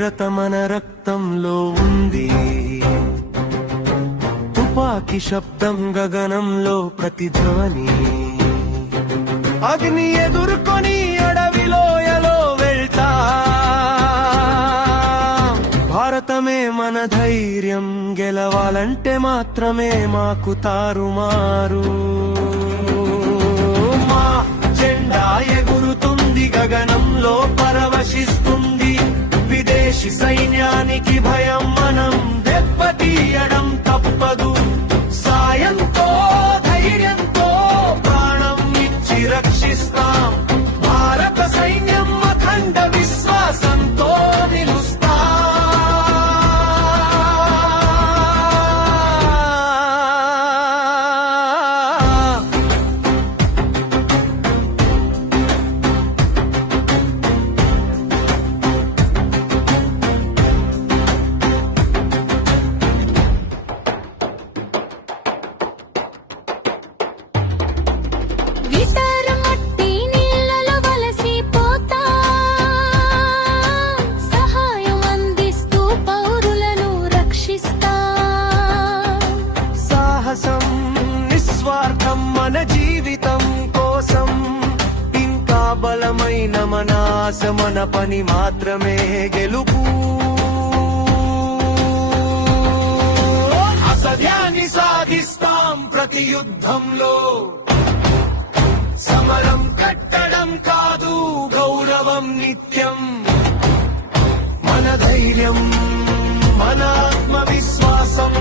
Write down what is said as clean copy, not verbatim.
వీరత మన రక్తంలో ఉంది. తుపాకి శబ్దం గగనంలో ప్రతిధ్వని. అగ్ని ఎదుర్కొని అడవిలోయలో వెళ్తా. భారతమే మన ధైర్యం, గెలవాలంటే మాత్రమే మాకు తారుమారు. మా జెండా ఎగురుతుంది, గగనంలో పరవశిస్తుంది. విదేశీ సైన్యానికి భయం మనం దెబ్బతీయడం తప్పదు. సాయంతో ధైర్యంతో ప్రాణం ఇచ్చి రక్షిస్తాం. భారత సైన్యం అఖండ విశ్వాసంతో నిలుస్తాం. నిస్వార్థం మన జీవితం కోసం. ఇంకా బలమైన మన ఆశ, మన పని మాత్రమే గెలుపు. అసత్యాన్ని సాధిస్తాం ప్రతి యుద్ధంలో. సమరం కట్టడం కాదు, గౌరవం నిత్యం. మన ధైర్యం, మన ఆత్మవిశ్వాసం